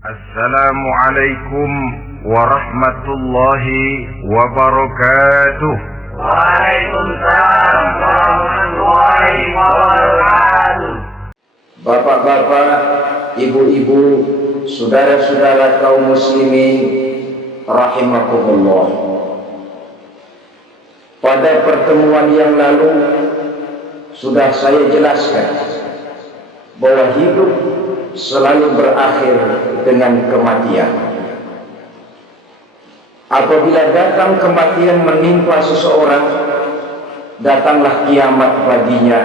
Assalamualaikum warahmatullahi wabarakatuh. Waalaikumsalam warahmatullahi wabarakatuh. Bapak-bapak, ibu-ibu, saudara-saudara kaum muslimin rahimakumullah. Pada pertemuan yang lalu sudah saya jelaskan bahwa hidup selalu berakhir dengan kematian. Apabila datang kematian menimpa seseorang, datanglah kiamat baginya.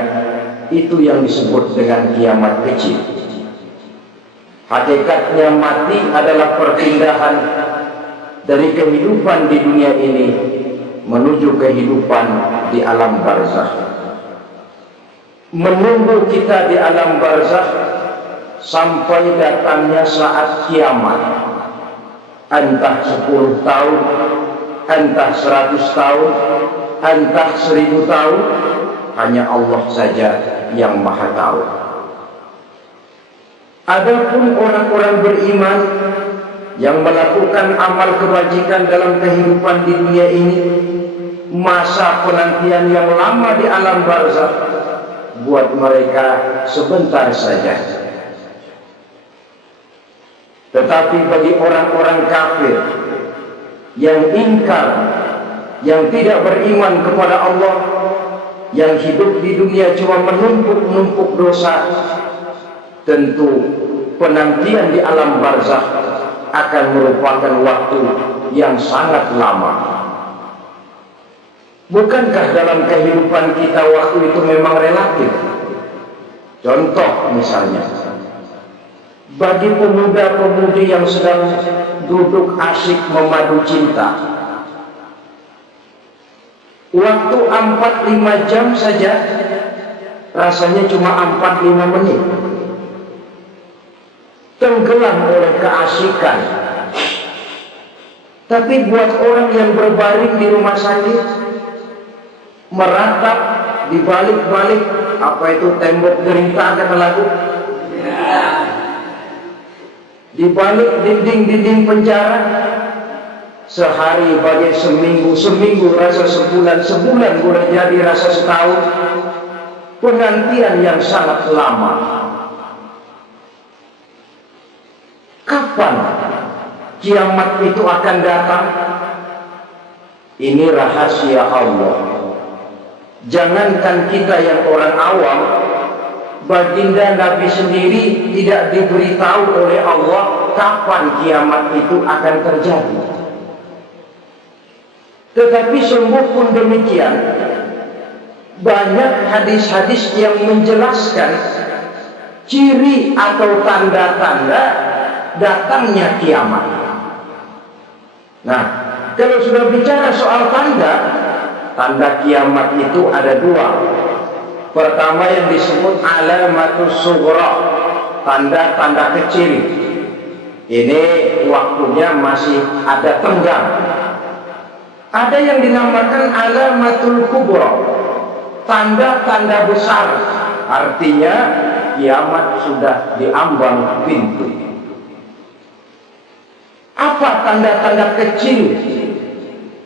Itu yang disebut dengan kiamat kecil. Hakikatnya mati adalah perpindahan dari kehidupan di dunia ini menuju kehidupan di alam barzakh. Menunggu kita di alam barzakh sampai datangnya saat kiamat, entah 10 tahun, entah 100 tahun, entah 1000 tahun, hanya Allah saja yang maha tahu. Adapun orang-orang beriman yang melakukan amal kebajikan dalam kehidupan di dunia ini, masa penantian yang lama di alam barzakh buat mereka sebentar saja. Tetapi bagi orang-orang kafir yang ingkar, yang tidak beriman kepada Allah, yang hidup di dunia cuma menumpuk-numpuk dosa, tentu penantian di alam barzakh akan merupakan waktu yang sangat lama. Bukankah dalam kehidupan kita waktu itu memang relatif? Contoh misalnya, bagi pemuda-pemudi yang sedang duduk asyik memadu cinta, waktu 4-5 jam saja rasanya cuma 4-5 menit. Tenggelam oleh keasikan. Tapi buat orang yang berbaring di rumah sakit, meratap di balik-balik apa itu tembok gerita kata lagu, di balik dinding-dinding penjara, sehari bagai seminggu, seminggu rasa sebulan, sebulan boleh jadi rasa setahun. Penantian yang sangat lama. Kapan kiamat itu akan datang? Ini rahasia Allah. Jangankan kita yang orang awam, baginda Nabi sendiri tidak diberitahu oleh Allah kapan kiamat itu akan terjadi. Tetapi sungguh pun demikian, banyak hadis-hadis yang menjelaskan ciri atau tanda-tanda datangnya kiamat. Nah, kalau sudah bicara soal tanda kiamat itu ada dua. Pertama yang disebut alamatus sughra, tanda-tanda kecil. Ini waktunya masih ada tenggang. Ada yang dinamakan alamatul kubra, tanda-tanda besar. Artinya kiamat sudah diambang pintu. Apa tanda-tanda kecil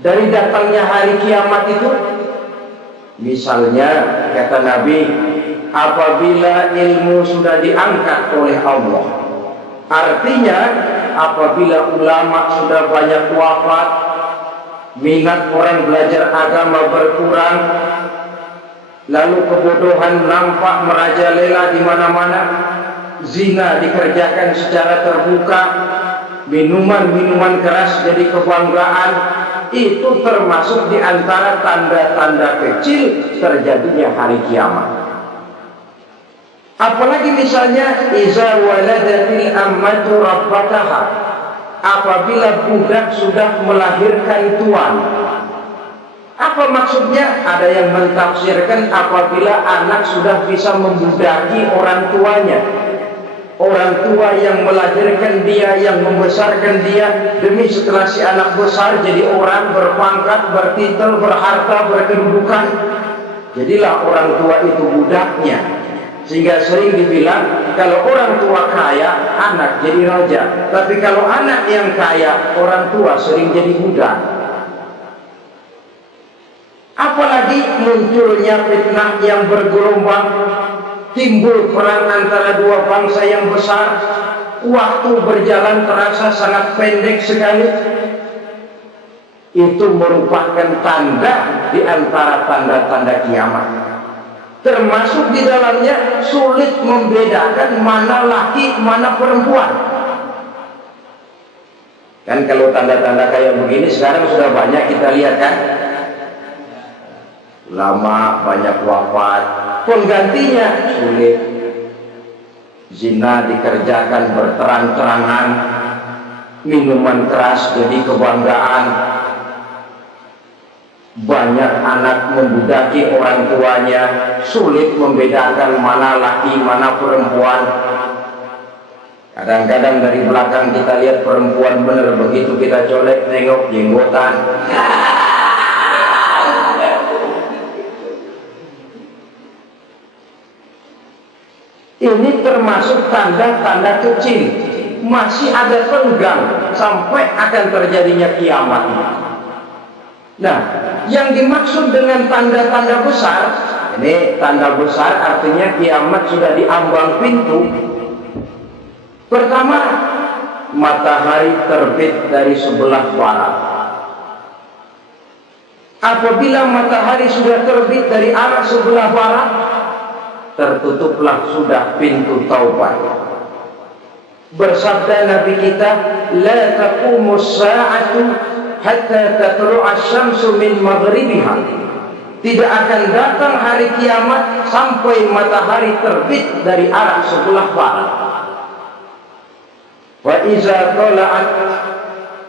dari datangnya hari kiamat itu? Misalnya kata Nabi, apabila ilmu sudah diangkat oleh Allah, artinya apabila ulama sudah banyak wafat, minat orang belajar agama berkurang, lalu kebodohan nampak merajalela di mana-mana, zina dikerjakan secara terbuka, minuman-minuman keras jadi kebanggaan, itu termasuk di antara tanda-tanda kecil terjadinya hari kiamat. Apalagi misalnya iza waladatil ammatu rabbataha, apabila budak sudah melahirkan tuan. Apa maksudnya? Ada yang mentafsirkan apabila anak sudah bisa membudaki orang tuanya. Orang tua yang melahirkan dia, yang membesarkan dia, demi setelah si anak besar jadi orang berpangkat, bertitel, berharta, berkedudukan, jadilah orang tua itu budaknya. Sehingga sering dibilang kalau orang tua kaya, anak jadi raja. Tapi kalau anak yang kaya, orang tua sering jadi budak. Apalagi munculnya fitnah yang bergelombang, timbul perang antara dua bangsa yang besar, waktu berjalan terasa sangat pendek sekali. Itu merupakan tanda di antara tanda-tanda kiamat. Termasuk di dalamnya sulit membedakan mana laki, mana perempuan. Kan kalau tanda-tanda kayak begini sekarang sudah banyak kita lihat kan. Lama banyak wafat, penggantinya sulit. Zina dikerjakan berterang-terangan, minuman keras jadi kebanggaan. Banyak anak membudaki orang tuanya, sulit membedakan mana laki, mana perempuan. Kadang-kadang dari belakang kita lihat perempuan bener, begitu kita colek nengok jenggotan. Ini termasuk tanda-tanda kecil, masih ada tenggang sampai akan terjadinya kiamat. Nah, yang dimaksud dengan tanda-tanda besar, ini tanda besar artinya kiamat sudah diambang pintu. Pertama, matahari terbit dari sebelah barat. Apabila matahari sudah terbit dari arah sebelah barat, tertutuplah sudah pintu taubat. Bersabda Nabi kita, la taqumus sa'atu hatta tatlu'a asy-syamsu min maghribiha. Tidak akan datang hari kiamat sampai matahari terbit dari arah sebelah barat. Wa iza tala'at,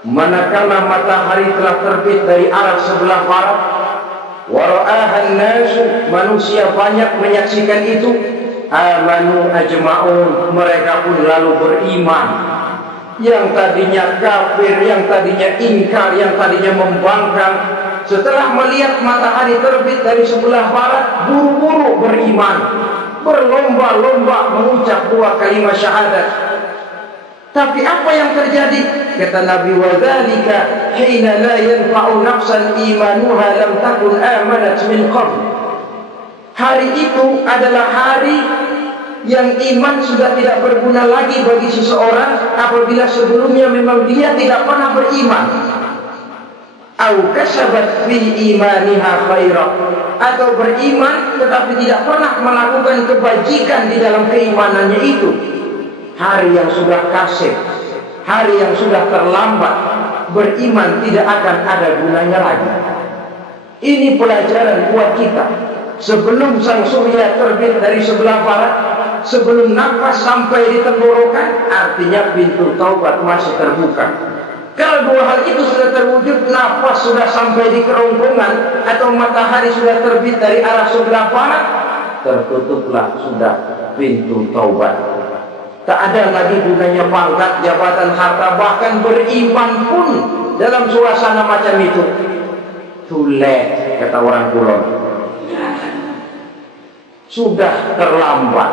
manakala matahari telah terbit dari arah sebelah barat, wa ra'ahan nasu, manusia banyak menyaksikan itu, amanu ajma'un, mereka pun lalu beriman. Yang tadinya kafir, yang tadinya ingkar, yang tadinya membangkang, setelah melihat matahari terbit dari sebelah barat, buru-buru beriman, berlomba-lomba mengucap dua kalimat syahadat. Tapi apa yang terjadi? Kata Nabi, wadzalika hina la yanfa'u nafsan imanuha lam takun amanat min qabl. Hari itu adalah hari yang iman sudah tidak berguna lagi bagi seseorang apabila sebelumnya memang dia tidak pernah beriman. Au kasabat fi imaniha khaira, atau beriman tetapi tidak pernah melakukan kebajikan di dalam keimanannya itu. Hari yang sudah kasih, hari yang sudah terlambat, beriman tidak akan ada gunanya lagi. Ini pelajaran buat kita. Sebelum sang surya terbit dari sebelah barat, sebelum nafas sampai di tenggorokan, artinya pintu taubat masih terbuka. Kalau dua hal itu sudah terwujud, nafas sudah sampai di kerongkongan, atau matahari sudah terbit dari arah sebelah barat, tertutuplah sudah pintu taubat. Tak ada lagi gunanya pangkat, jabatan, harta, bahkan beriman pun dalam suasana macam itu. Too late, kata orang Kulon. Sudah terlambat.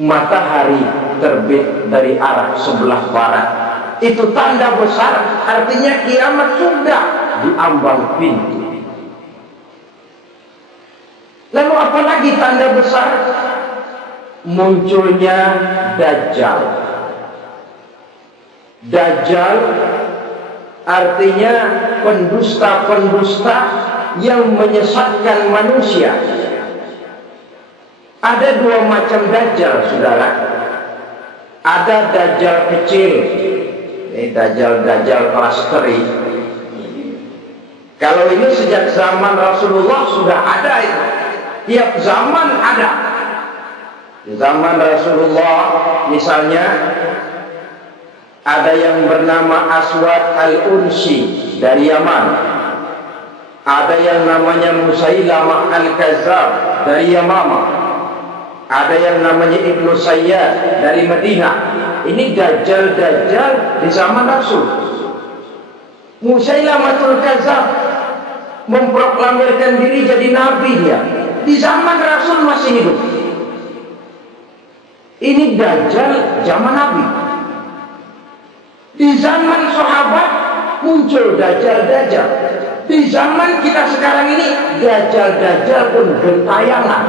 Matahari terbit dari arah sebelah barat. Itu tanda besar, artinya kiamat sudah diambang pintu. Lalu apalagi tanda besar? Munculnya Dajjal. Dajjal artinya pendusta-pendusta yang menyesatkan manusia. Ada dua macam Dajjal, saudara. Ada Dajjal kecil, ini Dajjal kelas teri. Kalau ini sejak zaman Rasulullah sudah ada itu. Tiap zaman ada. Di zaman Rasulullah misalnya ada yang bernama Aswad al-Unsi dari Yaman. Ada yang namanya Musailamah al-Kazzab dari Yamama. Ada yang namanya Ibnu Sayyad dari Madinah. Ini Dajjal-Dajjal di zaman Rasul. Musailamatul Kazzab memproklamirkan diri jadi nabi dia. Di zaman Rasul masih hidup. Ini Dajjal zaman Nabi. Di zaman sahabat muncul Dajjal-Dajjal. Di zaman kita sekarang ini Dajjal-Dajjal pun gentayangan.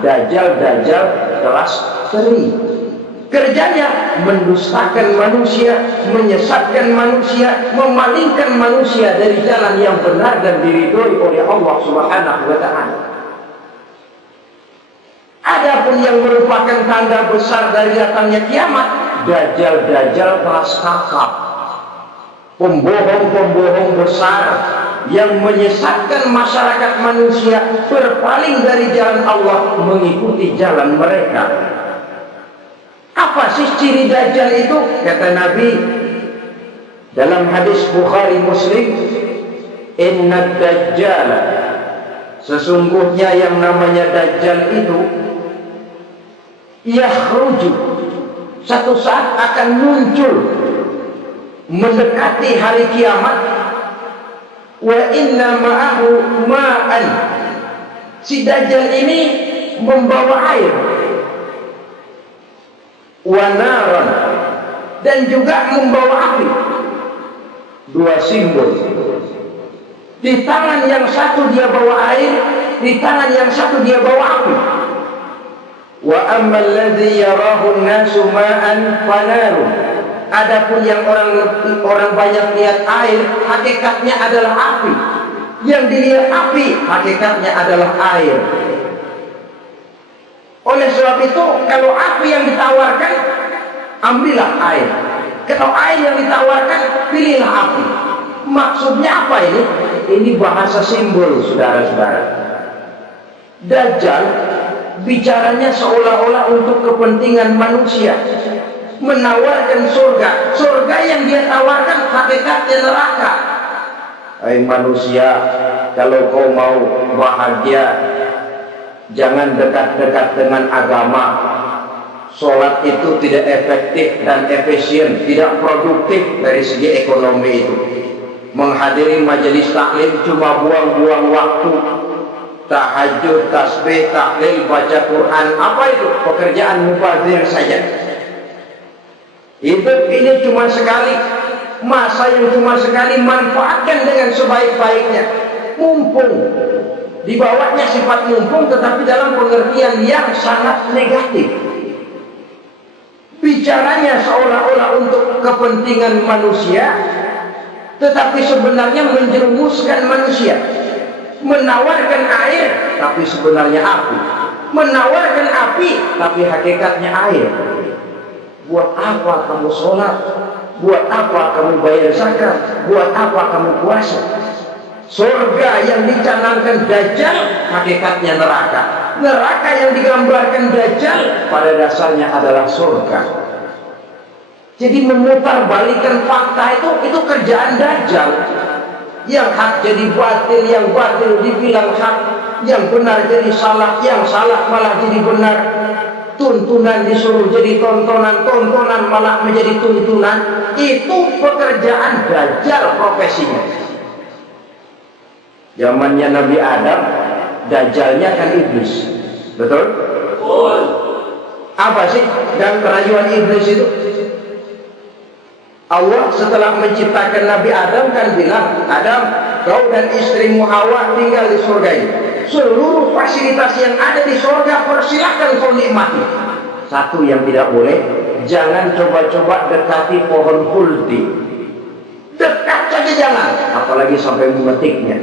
Dajjal-Dajjal kelas seri. Kerjanya mendustakan manusia, menyesatkan manusia, memalingkan manusia dari jalan yang benar dan diridhoi oleh Allah Subhanahu wa Ta'ala. Adapun yang merupakan tanda besar dari datangnya kiamat, Dajjal-Dajjal kelas kakap, pembohong-pembohong besar yang menyesatkan masyarakat manusia berpaling dari jalan Allah mengikuti jalan mereka. Apa sih ciri Dajjal itu? Kata Nabi dalam hadis Bukhari Muslim, Inna Dajjal, sesungguhnya yang namanya Dajjal itu yakhruju, satu saat akan muncul mendekati hari kiamat. Wa inna ma'ahu ma'an, si Dajjal ini membawa air, wa naran, dan juga membawa api. Dua simbol. Di tangan yang satu dia bawa air, di tangan yang satu dia bawa api. Wa ammal ladzi yarahu an-nasu ma'an fanaru, adapun yang orang banyak lihat air, hakikatnya adalah api. Yang dilihat api, hakikatnya adalah air. Oleh sebab itu, kalau api yang ditawarkan, ambillah air. Kalau air yang ditawarkan, pilihlah api. Maksudnya apa ini? Ini bahasa simbol, saudara-saudara. Dajjal bicaranya seolah-olah untuk kepentingan manusia, menawarkan surga. Surga yang dia tawarkan hakikatnya neraka. Hai manusia, kalau kau mau bahagia, jangan dekat-dekat dengan agama. Sholat itu tidak efektif dan efisien, tidak produktif dari segi ekonomi itu. Menghadiri majelis taklim cuma buang-buang waktu. Tahajud, tasbih, tahlil, baca Quran, apa itu? Pekerjaan mubazir saja. Hidup ini cuma sekali, masa yang cuma sekali, manfaatkan dengan sebaik-baiknya. Mumpung, dibawanya sifat mumpung, tetapi dalam pengertian yang sangat negatif. Bicaranya seolah-olah untuk kepentingan manusia, tetapi sebenarnya menjerumuskan manusia. Menawarkan air, tapi sebenarnya api. Menawarkan api, tapi hakikatnya air. Buat apa kamu sholat? Buat apa kamu bayar zakat? Buat apa kamu puasa? Surga yang dicanangkan Dajjal, hakikatnya neraka. Neraka yang digambarkan Dajjal, pada dasarnya adalah surga. Jadi memutarbalikkan fakta itu kerjaan Dajjal. Yang hak jadi batil, yang batil dibilang hak, yang benar jadi salah, yang salah malah jadi benar. Tuntunan disuruh jadi tontonan, tontonan malah menjadi tuntunan. Itu pekerjaan Dajjal profesinya. Zamannya Nabi Adam, Dajjalnya kan iblis. Betul? Betul. Apa sih dan kerajuan iblis itu? Allah setelah menciptakan Nabi Adam kan bilang, Adam, kau dan istrimu Hawa tinggal di surga ini. Seluruh fasilitas yang ada di surga persilakan kau nikmati. Satu yang tidak boleh, jangan coba-coba dekati pohon khuldi. Dekat saja jangan, apalagi sampai memetiknya.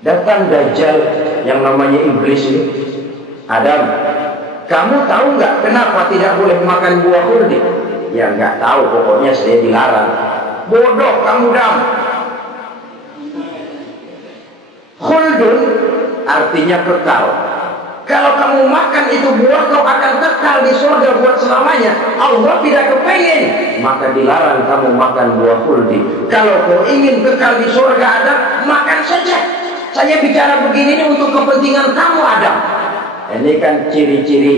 Datang Dajjal yang namanya iblis ini. Adam, kamu tahu nggak kenapa tidak boleh makan buah khuldi? Ya nggak tahu, pokoknya saya dilarang. Bodoh kamu Dam. Khuldun artinya kekal. Kalau kamu makan itu buah, kau akan kekal di surga buat selamanya. Allah tidak kepengen, maka dilarang kamu makan buah khuldi. Kalau kau ingin kekal di surga Adam, makan saja. Saya bicara begini ini untuk kepentingan kamu Adam. Ini kan ciri-ciri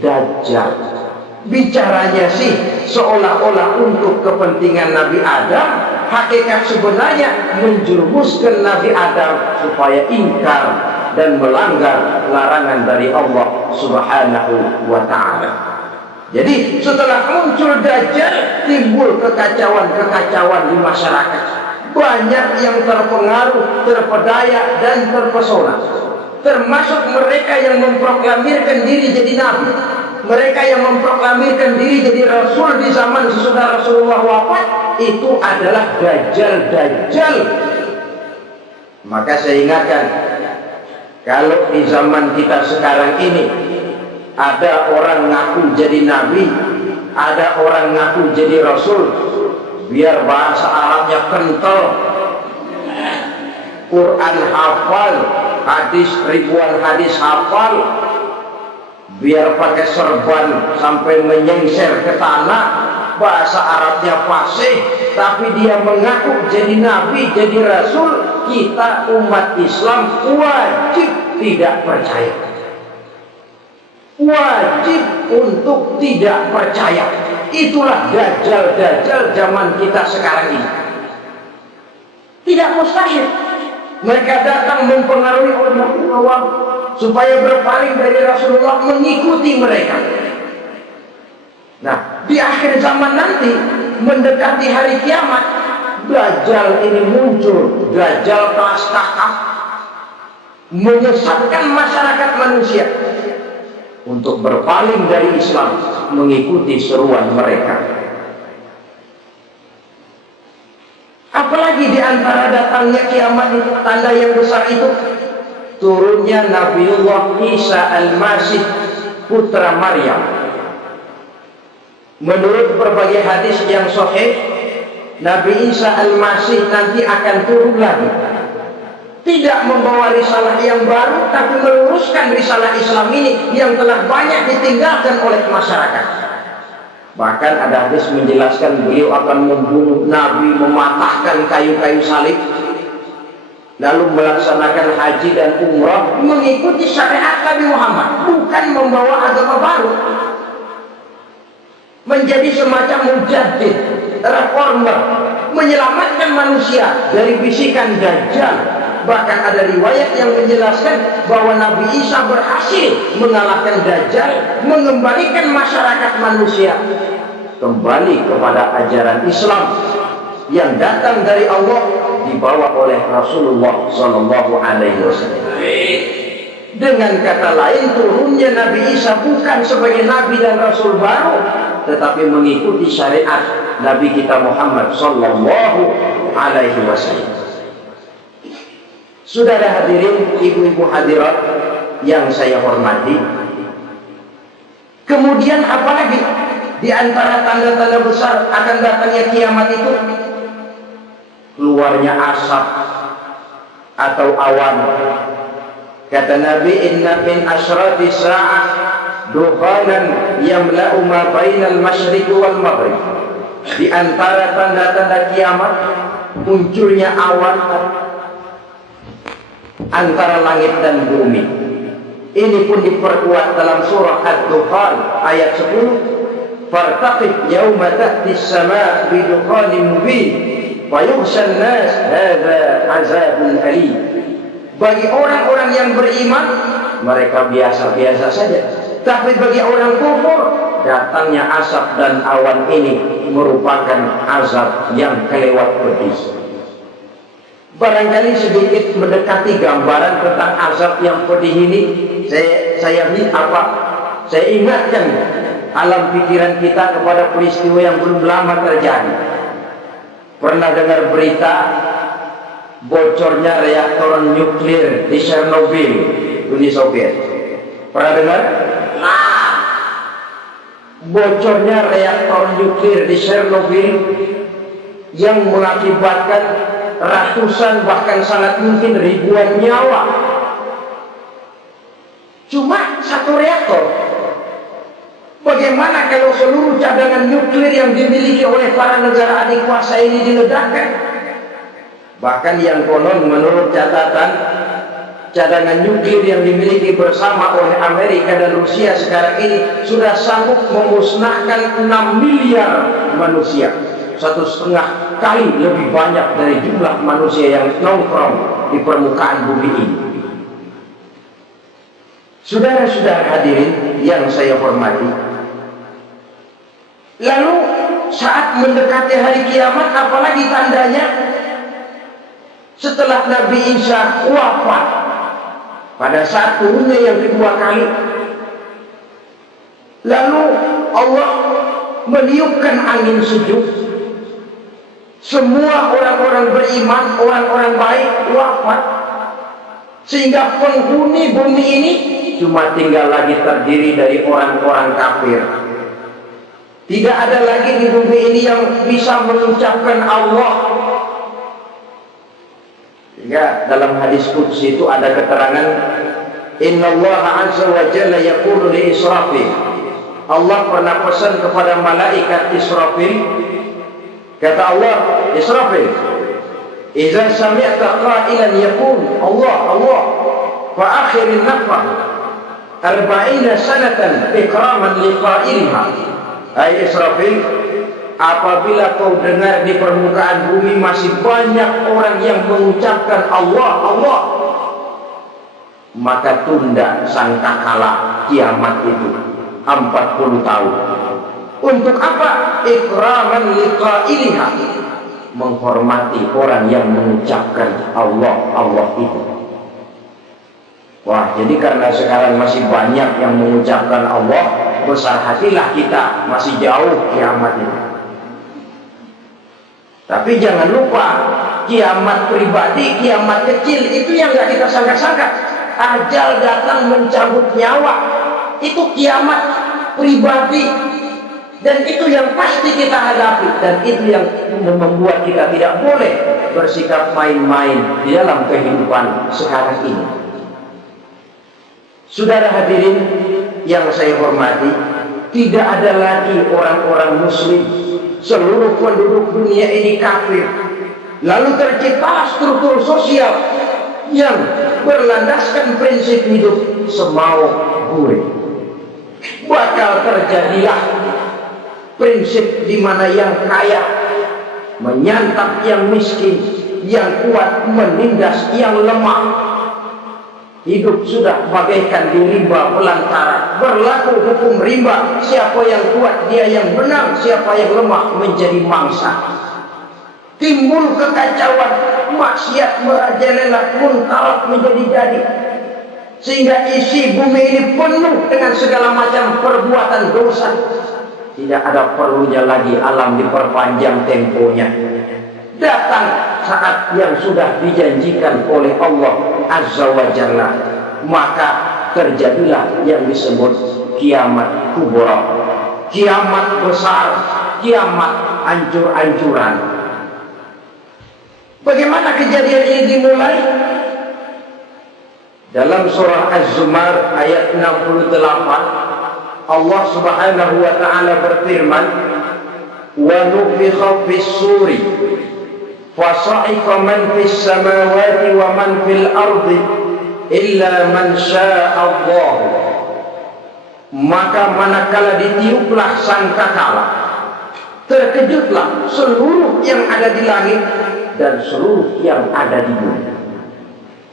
Dajjal. Bicaranya sih seolah-olah untuk kepentingan Nabi Adam, hakikat sebenarnya menjerumuskan Nabi Adam supaya ingkar dan melanggar larangan dari Allah Subhanahu wa Ta'ala. Jadi setelah muncul Dajjal, timbul kekacauan-kekacauan di masyarakat. Banyak yang terpengaruh, terpedaya, dan terpesona. Termasuk mereka yang memproklamirkan diri jadi nabi, mereka yang memproklamirkan diri jadi rasul di zaman sesudah Rasulullah wafat. Itu adalah Dajjal. Maka saya ingatkan, kalau di zaman kita sekarang ini ada orang ngaku jadi nabi, ada orang ngaku jadi rasul, biar bahasa Arabnya kental, Quran hafal, hadis ribuan hadis hafal, biar pakai serban sampai menyengser ke tanah, bahasa Arabnya fasih, tapi dia mengaku jadi nabi, jadi rasul. Kita umat Islam wajib tidak percaya, wajib untuk tidak percaya. Itulah Dajjal zaman kita sekarang ini. Tidak mustahil mereka datang mempengaruhi orang awam supaya berpaling dari Rasulullah, mengikuti mereka. Nah, di akhir zaman nanti, mendekati hari kiamat, Dajjal ini muncul. Dajjal kelas kakap, menyesatkan masyarakat manusia untuk berpaling dari Islam, mengikuti seruan mereka. Apalagi di antara datangnya kiamat itu, tanda yang besar itu, turunnya Nabiullah Isa Al-Masih, putra Maryam. Menurut berbagai hadis yang sahih, Nabi Isa Al-Masih nanti akan turun lagi, tidak membawa risalah yang baru, tapi meluruskan risalah Islam ini yang telah banyak ditinggalkan oleh masyarakat. Bahkan ada hadis menjelaskan beliau akan membunuh Nabi, mematahkan kayu-kayu salib, lalu melaksanakan haji dan umrah mengikuti syariat Nabi Muhammad, bukan membawa agama baru, menjadi semacam mujaddid, reformer, menyelamatkan manusia dari bisikan Dajjal. Bahkan ada riwayat yang menjelaskan bahwa Nabi Isa berhasil mengalahkan Dajjal, mengembalikan masyarakat manusia kembali kepada ajaran Islam yang datang dari Allah, dibawa oleh Rasulullah Sallallahu Alaihi Wasallam. Dengan kata lain, turunnya Nabi Isa bukan sebagai Nabi dan Rasul baru, tetapi mengikuti syariat Nabi kita Muhammad Sallallahu Alaihi Wasallam. Saudara hadirin, ibu-ibu hadirat yang saya hormati, kemudian apalagi di antara tanda-tanda besar akan datangnya kiamat itu? Keluarnya asap atau awan. Kata Nabi, inna min asyrati sa'ah dukhanan yamla'u ma bainal masyriq wal maghrib. Di antara tanda-tanda kiamat, munculnya awan antara langit dan bumi. Ini pun diperkuat dalam surah Ad-Dukhan ayat 10. Fartaqib yauma ta'ti as-sama' bi dukhanin mubin wa yughshan nas hadza 'azabun alim. Bagi orang-orang yang beriman, mereka biasa-biasa saja. Tapi bagi orang kufur, datangnya asap dan awan ini merupakan azab yang kelewat pedih. Barangkali sedikit mendekati gambaran tentang azab yang pedih ini, saya ingatkan alam pikiran kita kepada peristiwa yang belum lama terjadi. Pernah dengar berita bocornya reaktor nuklir di Chernobyl, Uni Soviet? Pernah dengar? Bocornya reaktor nuklir di Chernobyl yang mengakibatkan ratusan, bahkan sangat mungkin ribuan nyawa. Cuma satu reaktor. Bagaimana kalau seluruh cadangan nuklir yang dimiliki oleh para negara adik kuasa ini diledakkan? Bahkan yang konon menurut catatan, cadangan nuklir yang dimiliki bersama oleh Amerika dan Rusia sekarang ini sudah sanggup memusnahkan 6 miliar manusia. 1,5 kali lebih banyak dari jumlah manusia yang nongkrong di permukaan bumi ini. Saudara-saudara hadirin yang saya hormati, Lalu saat mendekati hari kiamat, apalagi tandanya? Setelah Nabi Isa wafat, pada saat turunnya yang kedua kali, lalu Allah meniupkan angin sejuk. Semua orang-orang beriman, orang-orang baik wafat, sehingga penghuni bumi ini cuma tinggal lagi terdiri dari orang-orang kafir. Tidak ada lagi di bumi ini yang bisa mengucapkan Allah. Ya, dalam hadis qudsi itu ada keterangan, Innallaha azza wa jalla yaqulu li Israfil. Allah pernah pesan kepada malaikat Israfil, kata Allah, Israfil, idza sami'ta qailan yaqul Allah Allah fa akhirin nafah 40 sanatan ikraman liqailha. Hai Israfil, apabila kau dengar di permukaan bumi masih banyak orang yang mengucapkan Allah Allah, maka tunda sangkakala kiamat itu 40 tahun. Untuk apa? Ikraman liqailha, menghormati orang yang mengucapkan Allah Allah itu. Wah, jadi karena sekarang masih banyak yang mengucapkan Allah, besar hatilah kita, masih jauh kiamat itu. Tapi jangan lupa, kiamat pribadi, kiamat kecil itu yang gak kita sangka-sangka. Ajal datang mencabut nyawa, itu kiamat pribadi, dan itu yang pasti kita hadapi, dan itu yang membuat kita tidak boleh bersikap main-main di dalam kehidupan sekarang ini. Saudara hadirin yang saya hormati, tidak ada lagi orang-orang muslim, seluruh penduduk dunia ini kafir. Lalu tercipta struktur sosial yang berlandaskan prinsip hidup semau gue. Bakal terjadilah prinsip di mana yang kaya menyantap yang miskin, yang kuat menindas yang lemah. Hidup sudah bagaikan di rimba belantara, berlaku hukum rimba. Siapa yang kuat dia yang menang, siapa yang lemah menjadi mangsa. Timbul kekacauan, maksiat merajalela, munkarat menjadi-jadi, sehingga isi bumi ini penuh dengan segala macam perbuatan dosa. Tidak ada perlunya lagi alam diperpanjang temponya. Datang saat yang sudah dijanjikan oleh Allah Azza wa Jalla, maka terjadilah yang disebut kiamat kubra, kiamat besar, kiamat ancur-ancuran. Bagaimana kejadian ini dimulai? Dalam surah Az-Zumar ayat 68, Allah Subhanahu wa taala berfirman, wa nufikha fis-suri fasa'iqa man fis samawati wa man fil ardi illa man syaa Allah. Maka manakala ditiuplah sangkakala, terkejutlah seluruh yang ada di langit dan seluruh yang ada di bumi.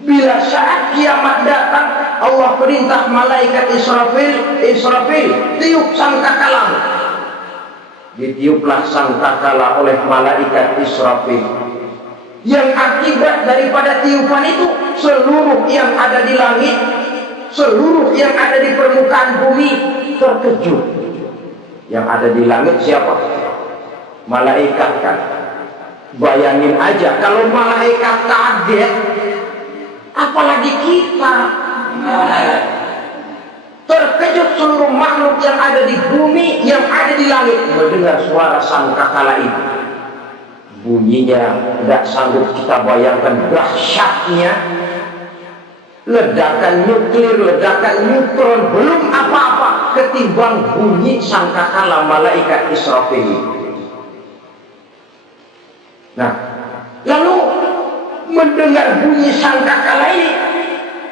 Bila saat kiamat datang, Allah perintah malaikat Israfil, Israfil, tiup sangkakala. Ditiuplah sangkakala oleh malaikat Israfil. Yang akibat daripada tiupan itu, seluruh yang ada di langit, seluruh yang ada di permukaan bumi terkejut. Yang ada di langit siapa? Malaikat kan. Bayangin aja kalau malaikat kaget, apalagi kita. Terkejut seluruh makhluk yang ada di bumi, yang ada di langit mendengar suara sangkakala itu. Bunyinya tidak sanggup kita bayangkan dahsyatnya. Ledakan nuklir, ledakan neutron, belum apa-apa ketimbang bunyi sangkakala malaikat Israfil. Nah, lalu mendengar bunyi sangkakala ini,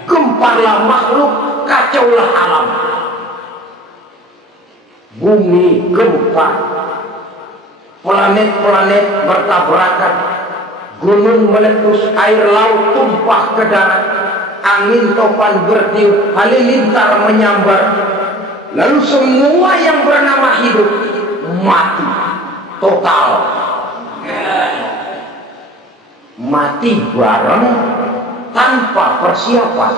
gemparlah makhluk, kacaulah alam. Bumi gempar, planet-planet bertabrakan, gunung meletus, air laut tumpah ke darat, angin topan bertiup, halilintar menyambar. Lalu semua yang bernama hidup mati total, mati bareng tanpa persiapan.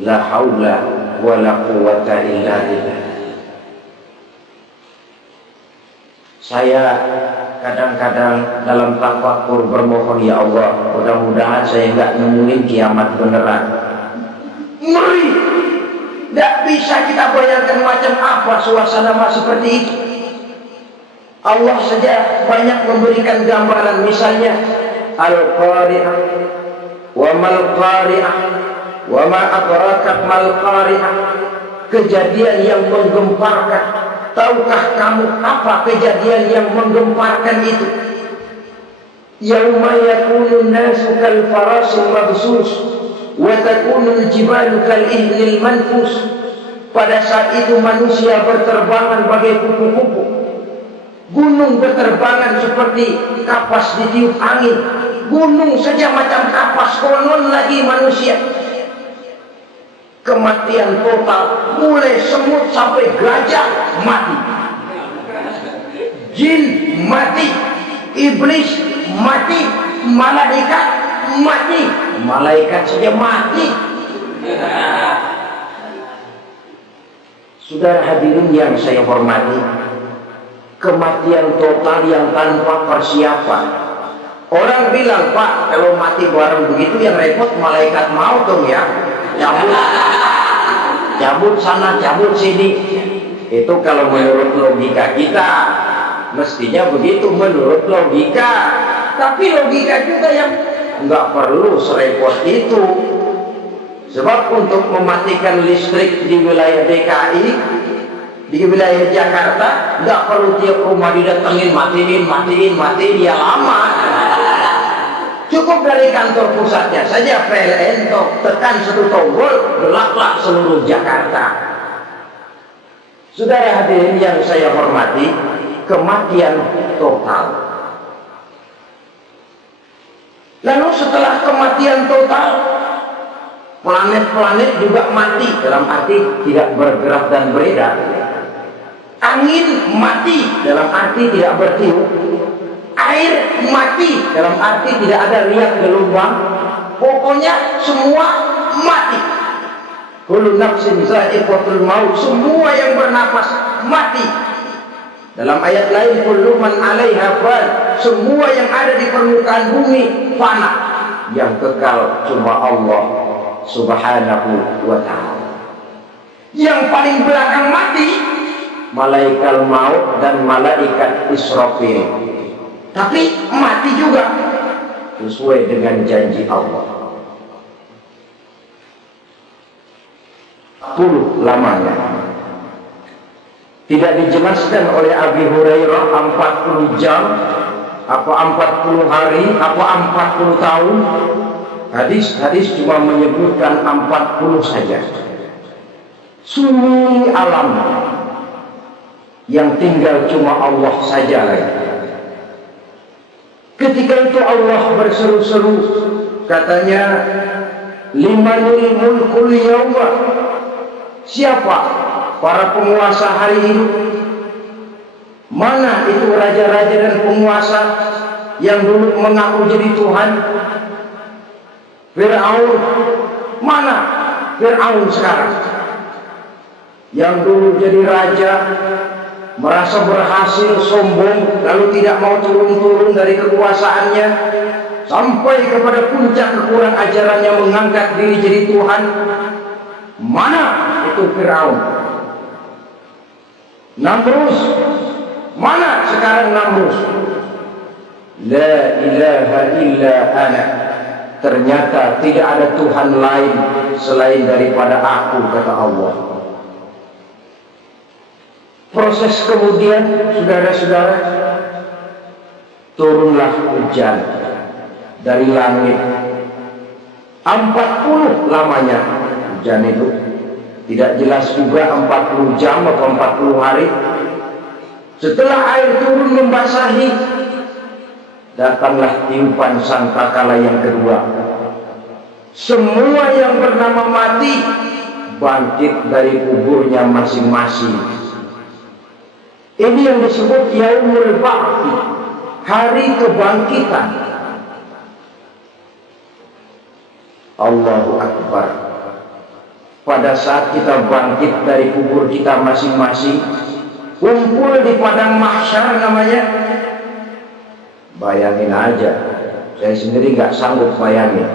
La haula wala quwata illa billah. Saya kadang-kadang dalam tafakkur bermohon, ya Allah, mudah-mudahan saya nggak nemuin kiamat beneran. Ngeri, nggak bisa kita bayangkan macam apa suasana seperti itu. Allah saja banyak memberikan gambaran, misalnya Al-Qari'ah, wa mal qari'ah, wa ma adraka mal qari'ah, kejadian yang menggemparkan. Tahukah kamu apa kejadian yang menggemparkan itu? Yauma yakunun nasu kal farasil mabsus wa takunul jibalu kal ihnil manfus. Pada saat itu manusia berterbangan bagai kupu-kupu, gunung berterbangan seperti kapas ditiup angin. Gunung saja macam kapas, konon lagi manusia. Kematian total, mulai semut sampai gajah mati, jin mati, iblis mati, malaikat mati, malaikat saja mati. Saudara hadirin yang saya hormati, kematian total yang tanpa persiapan. Orang bilang, Pak, kalau mati bareng begitu yang repot malaikat maut dong ya, cabut sana, cabut sini. Itu kalau menurut logika kita, mestinya begitu menurut logika. Tapi logika juga yang nggak perlu serepot itu. Sebab untuk mematikan listrik di wilayah DKI, di wilayah Jakarta, nggak perlu tiap rumah didatengin, matiin, ya lama. Cukup dari kantor pusatnya saja PLN, tekan satu tombol, gelaplah seluruh Jakarta. Saudara hadirin yang saya hormati, kematian total. Lalu setelah kematian total, planet-planet juga mati, dalam arti tidak bergerak dan beredar. Angin mati, dalam arti tidak bertiup. Air mati, dalam arti tidak ada riak gelombang. Pokoknya semua mati. Kullu nafsin za'iqatul maut, semua yang bernapas mati. Dalam ayat lain, kullu man 'alaiha fan, semua yang ada di permukaan bumi fana. Yang kekal cuma Allah Subhanahu wa ta'ala. Yang paling belakang mati malaikat maut dan malaikat Israfil. Tapi mati juga sesuai dengan janji Allah. 40 lamanya. Tidak dijelaskan oleh Abi Hurairah 40 jam, apa 40 hari, apa 40 tahun. Hadis cuma menyebutkan 40 saja. Sunyi alam yang tinggal cuma Allah saja lagi. Ketika itu Allah berseru-seru, katanya, limanil mulkul yawma, siapa para penguasa hari ini? Mana itu raja-raja dan penguasa yang dulu mengaku jadi Tuhan? Fir'aun, mana Fir'aun sekarang? Yang dulu jadi raja, merasa berhasil, sombong, lalu tidak mau turun-turun dari kekuasaannya, sampai kepada puncak kekurang ajarannya, mengangkat diri jadi Tuhan. Mana itu Fir'aun? Namrus, mana sekarang Namrus? La ilaha illa ana, ternyata tidak ada Tuhan lain selain daripada aku, kata Allah. Proses kemudian, saudara-saudara, turunlah hujan dari langit. 40 lamanya hujan itu. Tidak jelas juga 40 jam atau 40 hari. Setelah air turun membasahi, datanglah tiupan sangkakala yang kedua. Semua yang bernama mati bangkit dari kuburnya masing-masing. Ini yang disebut yaumul ba'thi, hari kebangkitan. Allahu Akbar. Pada saat kita bangkit dari kubur kita masing-masing, kumpul di padang mahsyar namanya. Bayangin aja, saya sendiri nggak sanggup bayangin.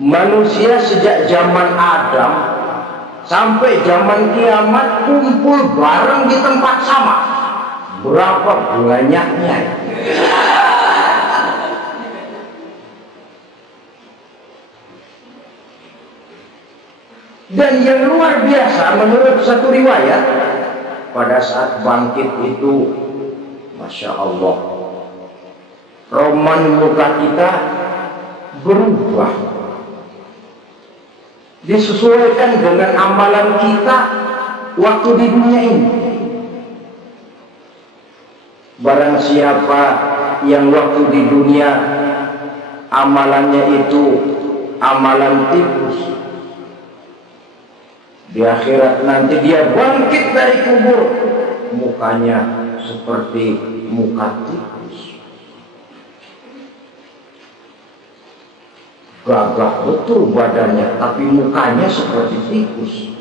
Manusia sejak zaman Adam sampai zaman kiamat kumpul bareng di tempat sama. Berapa banyaknya? Dan yang luar biasa menurut satu riwayat, pada saat bangkit itu, Masya Allah, roman muka kita berubah, disesuaikan dengan amalan kita waktu di dunia ini. Barang siapa yang waktu di dunia amalannya itu amalan tikus, di akhirat nanti dia bangkit dari kubur, mukanya seperti muka tikus. Gagah betul badannya, tapi mukanya seperti tikus.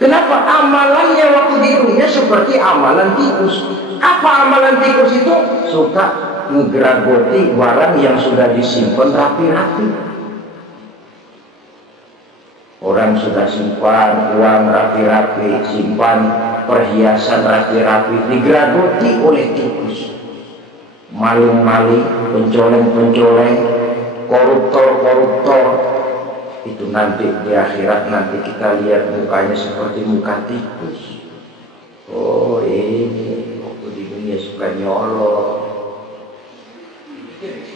Kenapa? Amalannya waktu di dunia seperti amalan tikus. Apa amalan tikus itu? Suka ngegeragoti barang yang sudah disimpan rapi-rapi. Orang sudah simpan uang rapi-rapi, simpan perhiasan rapi-rapi, digeragoti oleh tikus. Maling-maling, pencoleng-pencoleng, koruptor-koruptor, itu nanti di akhirat nanti kita lihat mukanya seperti muka tikus. Oh, ini waktu di dunia suka nyolong,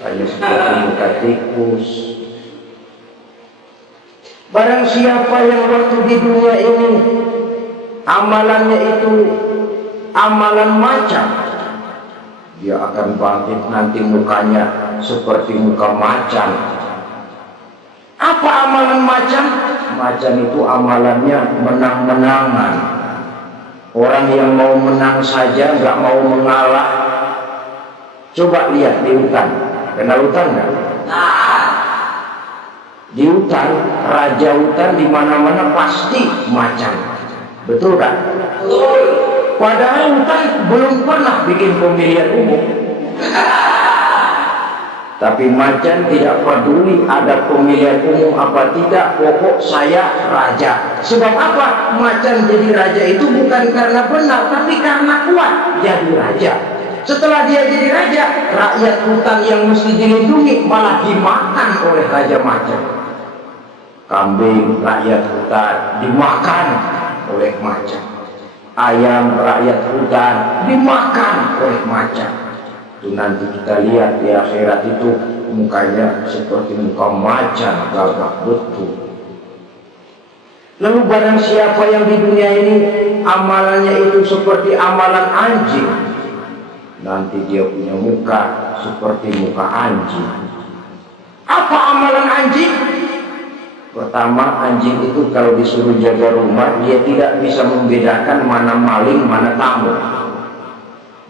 hanya seperti muka tikus. Barang siapa yang waktu di dunia ini amalannya itu amalan macan, dia akan bangkit nanti mukanya seperti muka macan. Apa amalan macan? Macan itu amalannya menang-menangan. Orang yang mau menang saja, nggak mau mengalah. Coba lihat di hutan. Kenal hutan nggak? Di hutan, raja hutan di mana-mana pasti macan. Betul kan? Betul. Padahal hutan belum pernah bikin pemilihan umum. Tapi macan tidak peduli ada pemilihan umum apa tidak, pokok saya raja. Sebab apa? Macan jadi raja itu bukan karena benar, tapi karena kuat jadi raja. Setelah dia jadi raja, rakyat hutan yang mesti dilindungi malah dimakan oleh raja macan. Kambing rakyat hutan dimakan oleh macan. Ayam rakyat hutan dimakan oleh macan. Itu nanti kita lihat di akhirat itu mukanya seperti muka macan, gagah betul. Lalu barang siapa yang di dunia ini amalannya itu seperti amalan anjing, nanti dia punya muka seperti muka anjing. Apa amalan anjing? Pertama, anjing itu kalau disuruh jaga rumah, dia tidak bisa membedakan mana maling, mana tamu.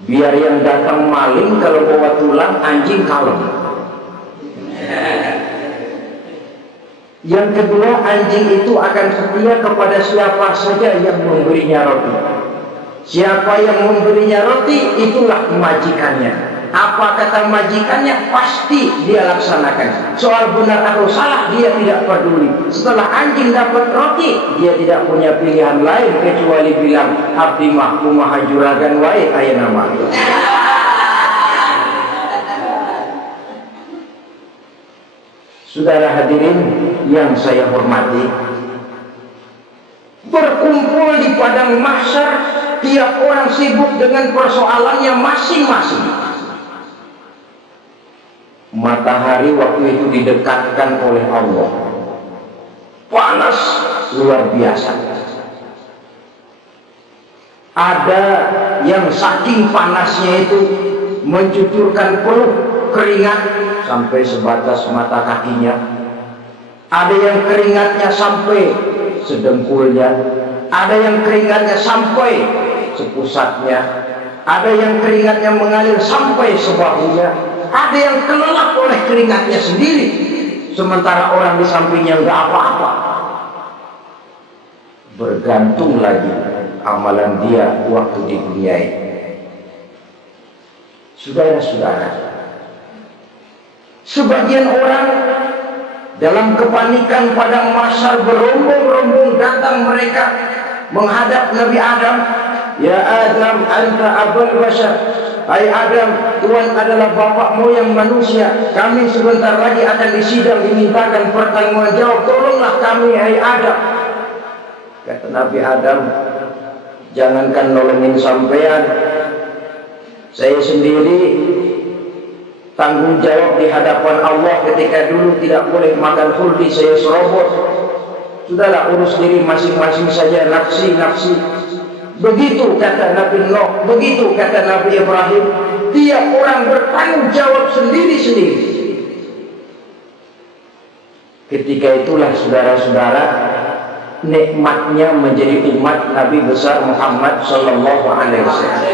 Biar yang datang maling, kalau bawa tulang, anjing kalem. Yang kedua, anjing itu akan setia kepada siapa saja yang memberinya roti. Siapa yang memberinya roti, itulah majikannya. Apa kata majikannya, pasti dia laksanakan. Soal benar atau salah, dia tidak peduli. Setelah anjing dapat roti, dia tidak punya pilihan lain kecuali bilang, abdi mah kumaha juragan wae aya nama. Saudara hadirin yang saya hormati, berkumpul di padang mahsyar, tiap orang sibuk dengan persoalannya masing-masing. Matahari waktu itu didekatkan oleh Allah, panas luar biasa. Ada yang saking panasnya itu mencucurkan peluh keringat sampai sebatas mata kakinya. Ada yang keringatnya sampai sedengkulnya. Ada yang keringatnya sampai sepusatnya, ada yang keringatnya mengalir sampai sebahunya, ada yang kelelap oleh keringatnya sendiri, sementara orang di sampingnya nggak apa-apa. Bergantung lagi amalan dia waktu di dunia ini. Saudara-saudara, sebagian orang dalam kepanikan padang mahsyar berombong-rombong datang mereka menghadap Nabi Adam. Ya Adam, anta abul bashar. Hai Adam, Tuhan adalah bapak moyang manusia. Kami sebentar lagi akan disidang, dimintakan pertanggungjawab. Tolonglah kami, hai Adam. Kata Nabi Adam, jangankan nolongin sampean, saya sendiri tanggung jawab di hadapan Allah ketika dulu tidak boleh makan huldi, saya serobot. Sudahlah, urus diri masing-masing saja, nafsi. Begitu kata Nabi Nuh, begitu kata Nabi Ibrahim. Tiap orang bertanggung jawab sendiri-sendiri. Ketika itulah saudara-saudara, nikmatnya menjadi umat Nabi besar Muhammad Sallallahu Alaihi Wasallam.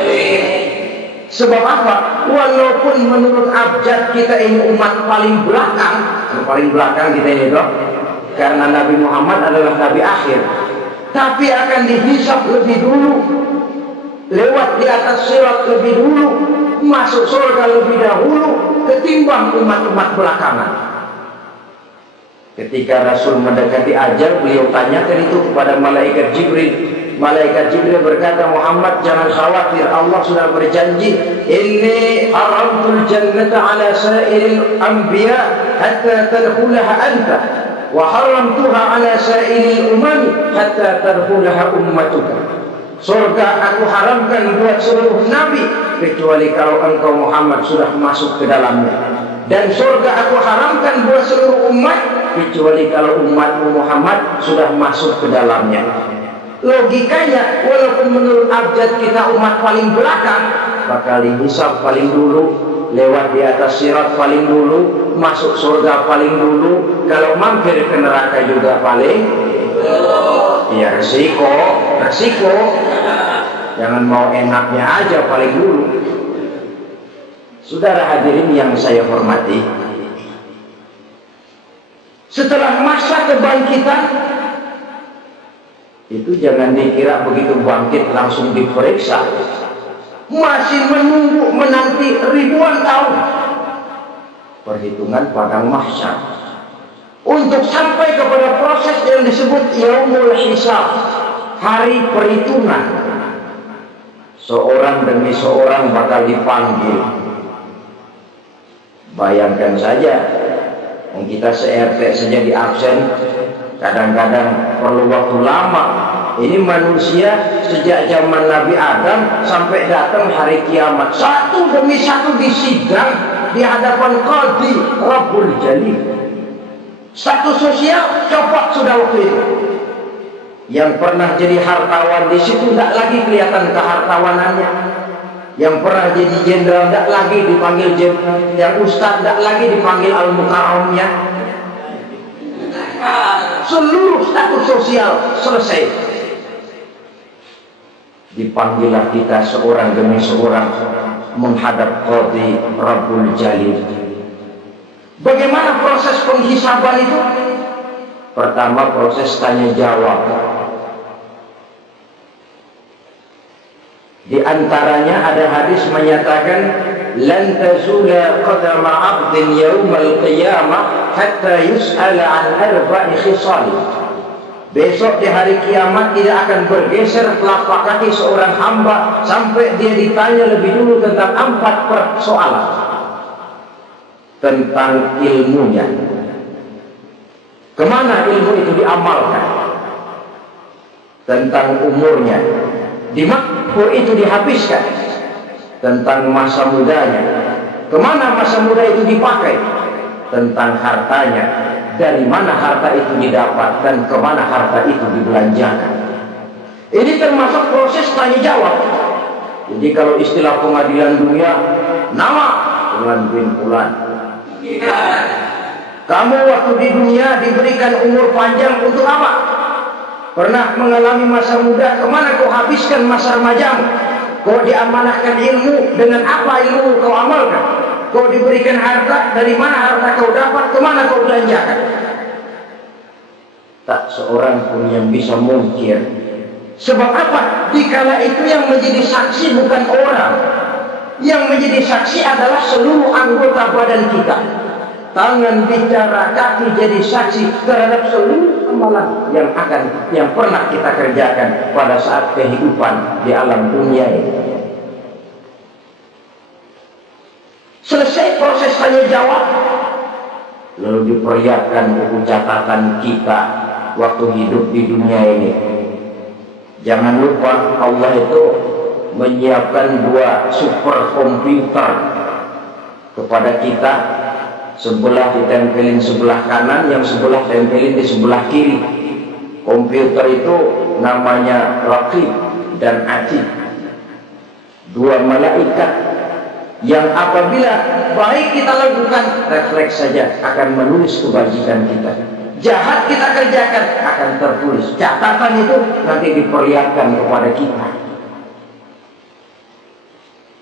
Sebab apa? Walaupun menurut abjad kita ini umat paling belakang kita ini toh, karena Nabi Muhammad adalah Nabi akhir, tapi akan dihisab lebih dulu, lewat di atas sirat lebih dulu, masuk surga lebih dahulu ketimbang umat-umat belakangan. Ketika Rasul mendekati ajal, beliau tanyakan itu kepada malaikat Jibril. Malaikat Jibril berkata, Muhammad jangan khawatir, Allah sudah berjanji, inni haramtul jannata ala sa'iril anbiya hatta tadkhulaha anta, wa haramtuha ala sa'iril umami hatta tadkhulaha ummatuka. Surga aku haramkan buat seluruh nabi kecuali kalau engkau Muhammad sudah masuk ke dalamnya, dan surga aku haramkan buat seluruh umat kecuali kalau umatmu Muhammad sudah masuk ke dalamnya. Logikanya, walaupun menurut abjad kita umat paling belakang, bakal dihisab paling dulu, lewat di atas sirat paling dulu, masuk surga paling dulu, kalau mampir ke neraka juga paling ya resiko. Jangan mau enaknya aja paling dulu. Saudara hadirin yang saya hormati, setelah masa kebangkitan itu jangan dikira begitu bangkit langsung diperiksa, masih menanti ribuan tahun perhitungan padang mahsyar untuk sampai kepada proses yang disebut yaumul hisab, hari perhitungan. Seorang demi seorang bakal dipanggil. Bayangkan saja, kita se-RT saja di absen, kadang-kadang perlu waktu lama. Ini manusia sejak zaman Nabi Adam sampai datang hari kiamat, satu demi satu disidang di hadapan Qadhi Rabbul Jalil. Status sosial copot sudah waktu itu. Yang pernah jadi hartawan di situ tidak lagi kelihatan kehartawanannya. Yang pernah jadi jenderal tidak lagi dipanggil jenderal. Yang ustaz tidak lagi dipanggil al-mukarramnya. Seluruh status sosial selesai. Dipanggillah kita seorang demi seorang menghadap Qadhi Rabbul Jalil. Bagaimana proses penghisaban itu? Pertama, proses tanya jawab. Di antaranya ada hadis menyatakan, lan tazula qadama 'abdin yaumal qiyamah hatta yus'ala an arba'i khisal. Besok di hari kiamat tidak akan bergeser telapak kaki seorang hamba sampai dia ditanya lebih dulu tentang 4 persoalan. Tentang ilmunya, kemana ilmu itu diamalkan. Tentang umurnya, di mana itu dihabiskan. Tentang masa mudanya, kemana masa muda itu dipakai. Tentang hartanya, dari mana harta itu didapat dan kemana harta itu dibelanjakan. Ini termasuk proses tanya jawab. Jadi kalau istilah pengadilan dunia, nama Fulan bin Fulan. Kamu waktu di dunia diberikan umur panjang untuk apa? Pernah mengalami masa muda, kemana kau habiskan masa remajamu? Kau diamanahkan ilmu, dengan apa ilmu kau amalkan? Kau diberikan harta, dari mana harta kau dapat, kemana kau belanjakan? Tak seorang pun yang bisa mungkir. Sebab apa? Dikala itu yang menjadi saksi bukan orang. Yang menjadi saksi adalah seluruh anggota badan kita. Tangan bicara, kaki jadi saksi terhadap seluruh amalan yang pernah kita kerjakan pada saat kehidupan di alam dunia ini. Selesai proses tanya jawab, lalu diperlihatkan buku catatan kita waktu hidup di dunia ini. Jangan lupa Allah itu menyiapkan 2 super komputer kepada kita. Sebelah ditempelin sebelah kanan, yang sebelah tempelin di sebelah kiri. Komputer itu namanya Raqib dan Atid, 2 malaikat yang apabila baik kita lakukan, refleks saja akan menulis kebajikan kita. Jahat kita kerjakan, akan tertulis. Catatan itu nanti diperlihatkan kepada kita.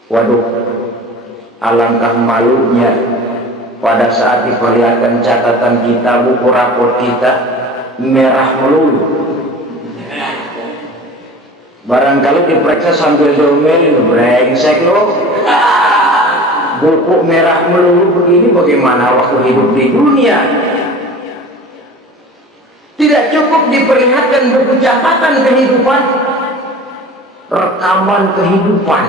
Waduh, alangkah malunya pada saat diperlihatkan catatan kita, buku rapor kita merah melulu. Barangkali diperiksa sambil domelin, brengsek lo. Buku merah melulu begini, bagaimana waktu hidup di dunia? Tidak cukup diperlihatkan buku catatan kehidupan, rekaman kehidupan.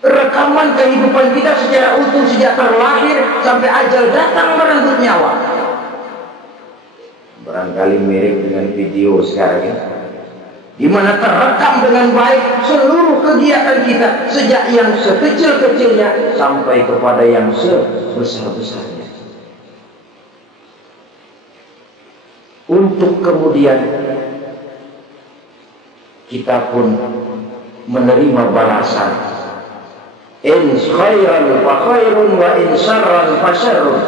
Rekaman kehidupan kita secara utuh sejak terlahir sampai ajal datang merenggut nyawa. Barangkali mirip dengan video sekarang ini, di mana terekam dengan baik seluruh kegiatan kita sejak yang sekecil-kecilnya sampai kepada yang sebesar-besarnya. Untuk kemudian kita pun menerima balasan. In khairan fa khairun wa in syarran fa syarrun.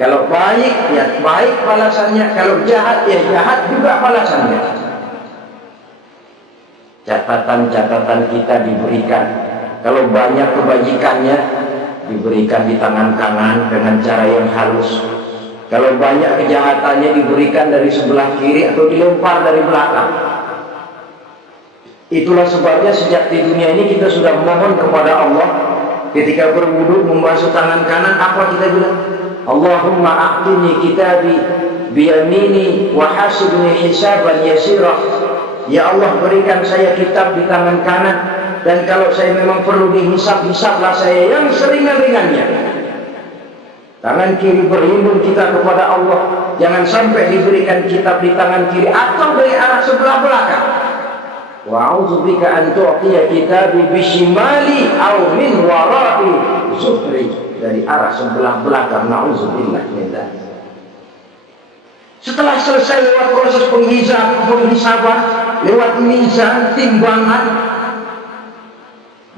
Kalau baik ya baik balasannya, kalau jahat ya jahat juga balasannya. Catatan-catatan kita diberikan. Kalau banyak kebajikannya diberikan di tangan kanan dengan cara yang halus. Kalau banyak kejahatannya diberikan dari sebelah kiri atau dilempar dari belakang. Itulah sebabnya sejak di dunia ini kita sudah mohon kepada Allah. Ketika berwudu membasuh tangan kanan, apa kita bilang? Allahumma a'tini kitabi biyamini wa hasibni hisaban yasirah. Ya Allah, berikan saya kitab di tangan kanan, dan kalau saya memang perlu dihisab, hisablah saya yang seringan-ringannya. Tangan kiri berlindung kita kepada Allah, jangan sampai diberikan kitab di tangan kiri atau dari arah sebelah belakang. Wa a'udzubika an tu'tiya kitabi bishimali aw min wara'i zuhri, dari arah sebelah belakang. Na'udzubillah min dzalik. Setelah selesai lewat proses penghisaban, lewat mizan, timbangan,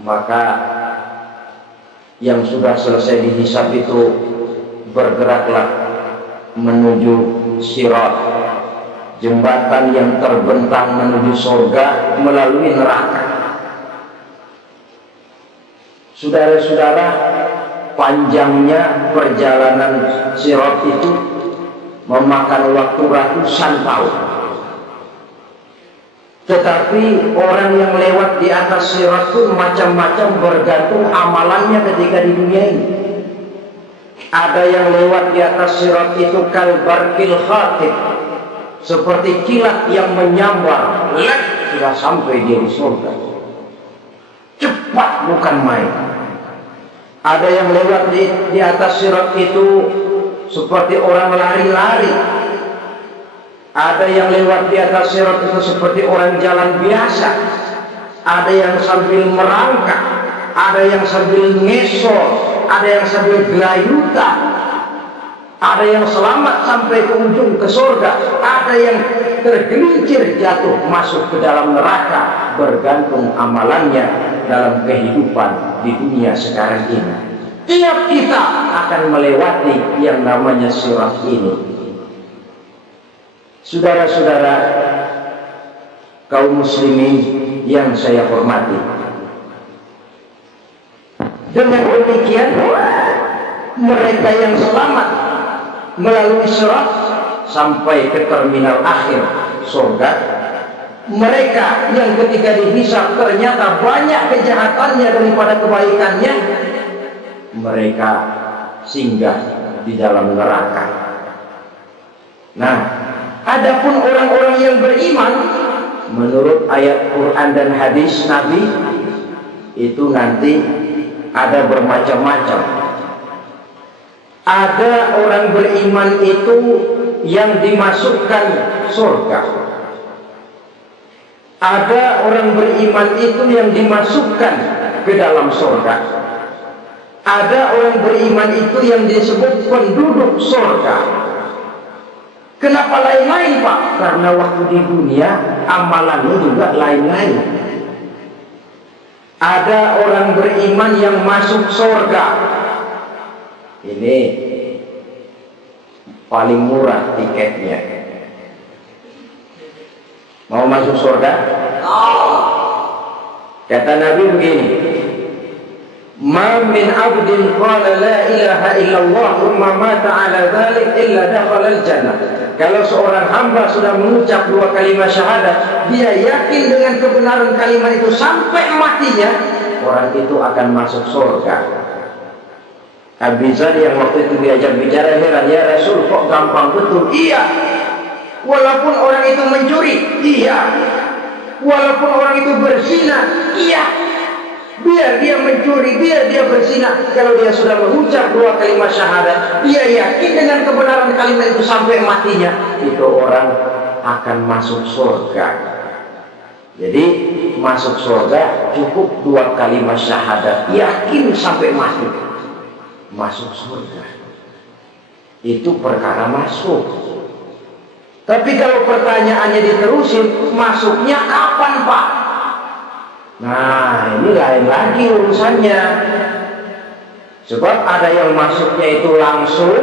maka yang sudah selesai dihisab itu bergeraklah menuju sirat, jembatan yang terbentang menuju surga melalui neraka. Saudara-saudara, panjangnya perjalanan sirat itu memakan waktu ratusan tahun. Tetapi orang yang lewat di atas sirat pun macam-macam, bergantung amalannya ketika di dunia ini. Ada yang lewat di atas sirat itu kalbarkil khatib, seperti kilat yang menyambar, sudah sampai dia di surga. Cepat bukan main. Ada yang lewat di atas sirat itu seperti orang lari-lari. Ada yang lewat di atas sirat itu seperti orang jalan biasa. Ada yang sambil merangkak, ada yang sambil ngesor, ada yang sambil gelayutan, ada yang selamat sampai ke ujung ke surga, ada yang tergelincir jatuh masuk ke dalam neraka, bergantung amalannya dalam kehidupan di dunia sekarang ini. Tiap kita akan melewati yang namanya sirat ini. Saudara-saudara kaum muslimin yang saya hormati, dengan demikian mereka yang selamat melalui sirat sampai ke terminal akhir surga, mereka yang ketika dihisab ternyata banyak kejahatannya daripada kebaikannya, mereka singgah di dalam neraka. Nah, adapun orang-orang yang beriman menurut ayat Quran dan hadis Nabi itu nanti ada bermacam-macam. Ada orang beriman itu yang dimasukkan surga. Ada orang beriman itu yang dimasukkan ke dalam surga. Ada orang beriman itu yang disebut penduduk surga. Kenapa lain-lain, Pak? Karena waktu di dunia amalannya juga lain-lain. Ada orang beriman yang masuk surga. Ini paling murah tiketnya. Mau masuk surga? Kata Nabi begini, "Ma min 'abdin qala la ilaha illallah thumma mata 'ala dzalik illa dakhala al-jannah." Kalau seorang hamba sudah mengucap dua kalimat syahadat, dia yakin dengan kebenaran kalimat itu sampai matinya, orang itu akan masuk surga. Abi Dzar yang waktu itu diajak bicara heran, "Ya Rasul, kok gampang betul?" Iya. Walaupun orang itu mencuri, iya. Walaupun orang itu berzina, iya. Biar dia mencuri, biar dia berzina, kalau dia sudah mengucap dua kalimat syahadat, dia yakin dengan kebenaran kalimat itu sampai matinya, itu orang akan masuk surga. Jadi masuk surga cukup dua kalimat syahadat, yakin sampai mati, masuk surga. Itu perkara masuk. Tapi kalau pertanyaannya diterusin, masuknya kapan, Pak? Nah, ini lain lagi urusannya. Sebab ada yang masuknya itu langsung,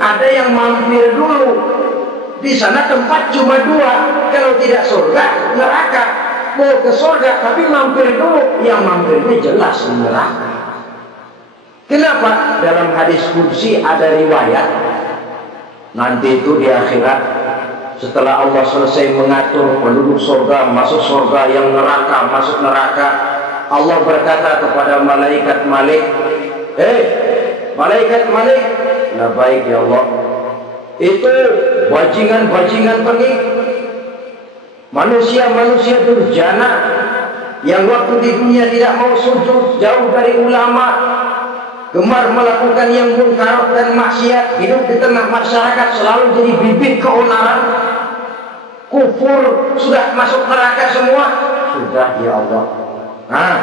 ada yang mampir dulu. Di sana tempat cuma dua, kalau tidak surga, neraka. Mau ke surga tapi mampir dulu, yang mampirnya jelas di neraka. Kenapa? Dalam hadis qudsi ada riwayat, nanti itu di akhirat, setelah Allah selesai mengatur penduduk surga masuk surga, yang neraka masuk neraka, Allah berkata kepada malaikat Malik, malaikat Malik, nah baik ya Allah, itu bajingan-bajingan pengik, manusia-manusia durjana yang waktu di dunia tidak mau sujud, jauh dari ulama, gemar melakukan yang munkar dan maksiat, hidup di tengah masyarakat selalu jadi bibit keonaran, kufur, sudah masuk neraka semua. Sudah ya Allah. Nah,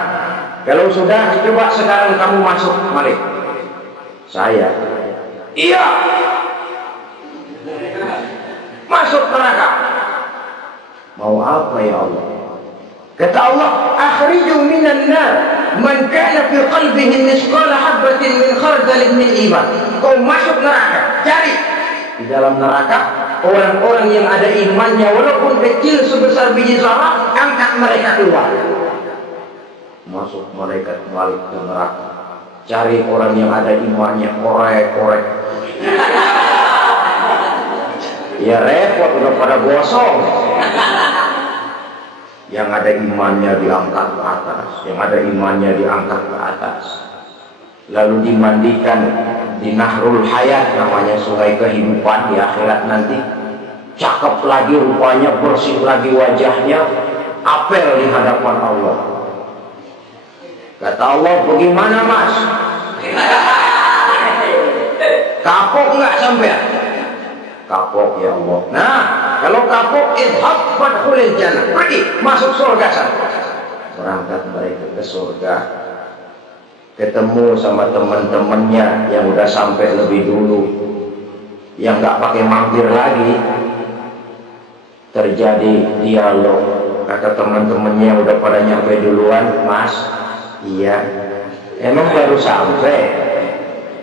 kalau sudah, coba sekarang kamu masuk, Malik. Saya, iya, masuk neraka. Mau apa ya Allah? Kata Allah, akhriju minan nar man kana fi qalbihi misqala habatin min khardalin min iman. Kau masuk neraka, cari di dalam neraka orang-orang yang ada imannya walaupun kecil sebesar biji zarah, angkat mereka keluar. Masuk malaikat Malik ke neraka, cari orang yang ada imannya, korek-korek. Ya repot, udah pada gosong. Yang ada imannya diangkat ke atas, yang ada imannya diangkat ke atas, lalu dimandikan di Nahrul Hayat, namanya sungai kehidupan di akhirat nanti. Cakep lagi rupanya, bersih lagi wajahnya, apel di hadapan Allah. Kata Allah, bagaimana Mas? Kapok nggak sampean? Kapok ya Allah. Nah, kalau kapok, idhab fadkhulil jannah, pergi masuk surga sana. Berangkat mereka ke surga, ketemu sama teman-temannya yang udah sampai lebih dulu, yang nggak pakai mampir lagi. Terjadi dialog. Kata teman-temannya udah pada nyampe duluan, Mas. Iya. Emang baru sampai?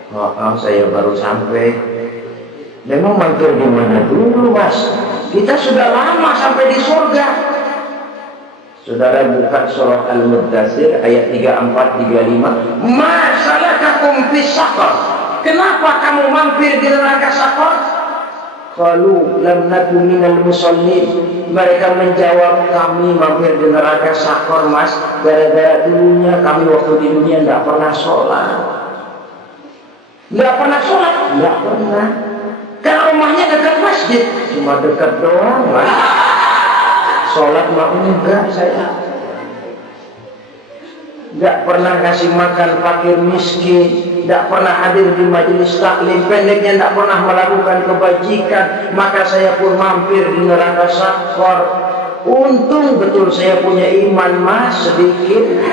Oh, saya baru sampai. Memang mampir di mana dulu, Mas? Kita sudah lama sampai di surga. Saudara buka surah Al-Muddatsir ayat 34-35. Ma salakakum fis saqar? Kenapa kamu mampir di neraka Saqar? Qalu lam naku minal musallin. Mereka menjawab, kami mampir di neraka Saqar, Mas, gara-gara dulunya kami waktu di dunia tidak pernah sholat. Tidak pernah sholat? Tidak pernah. Kan rumahnya dekat masjid, cuma dekat doang, Mas. Sholat mah enggak saya. Enggak pernah kasih makan fakir miskin, enggak pernah hadir di majelis taklim, pendeknya enggak pernah melakukan kebajikan, maka saya pun mampir di neraka Saqar. Untung betul saya punya iman, Mas, sedikit.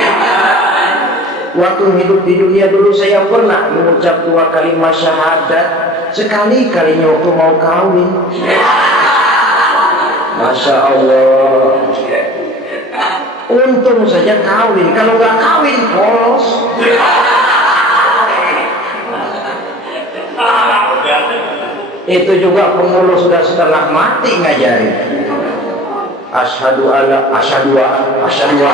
Waktu hidup di dunia dulu saya pernah mengucap 2 kalimat syahadat, sekali-kalinya waktu mau kawin. Masya Allah. Untung saja kawin, kalau nggak kawin polos. Itu juga pengurus sudah setengah mati ngajarin. Asyhadu alla asyhadu asyhadu.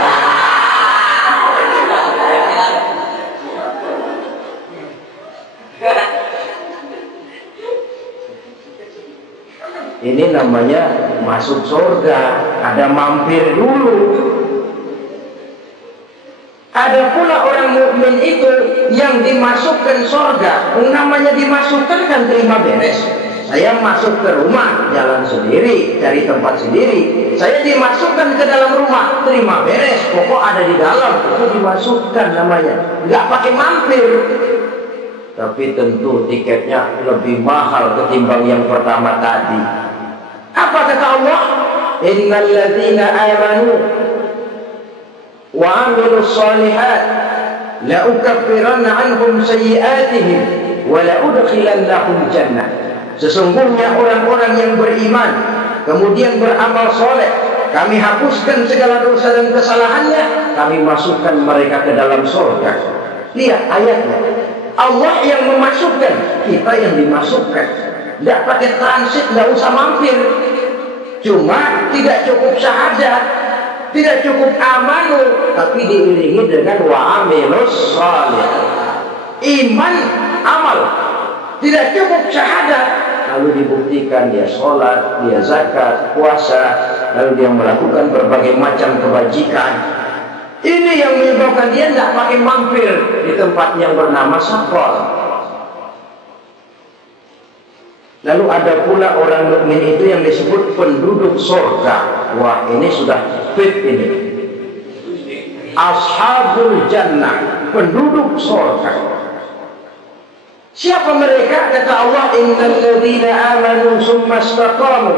Ini namanya masuk surga, ada mampir dulu. Ada pula orang mukmin itu yang dimasukkan surga. Namanya dimasukkan kan terima beres. Saya masuk ke rumah, jalan sendiri, cari tempat sendiri. Saya dimasukkan ke dalam rumah, terima beres. Pokok ada di dalam, itu dimasukkan namanya. Nggak pakai mampir. Tapi tentu tiketnya lebih mahal ketimbang yang pertama tadi. Apa kata Allah? Innal ladzina amanu wa 'amilus shalihat la ukaffiranna 'anhum sayyi'atihim wa la udkhilannahum jannah. Sesungguhnya orang-orang yang beriman kemudian beramal soleh, kami hapuskan segala dosa dan kesalahannya, kami masukkan mereka ke dalam surga. Lihat ayatnya. Allah yang memasukkan, kita yang dimasukkan. Tidak pakai transit, tidak usah mampir. Cuma tidak cukup syahadat, tidak cukup amanu, tapi diiringi dengan wa'amilus shalihat. Iman, amal. Tidak cukup syahadat, lalu dibuktikan dia sholat, dia zakat, puasa, lalu dia melakukan berbagai macam kebajikan. Ini yang menyebabkan dia tidak pakai mampir di tempat yang bernama Saqar. Lalu ada pula orang mukmin itu yang disebut penduduk surga. Wah, ini sudah fit ini. Ashabul jannah, penduduk surga. Siapa mereka? Kata Allah, innal ladzina amanu tsumma istaqamu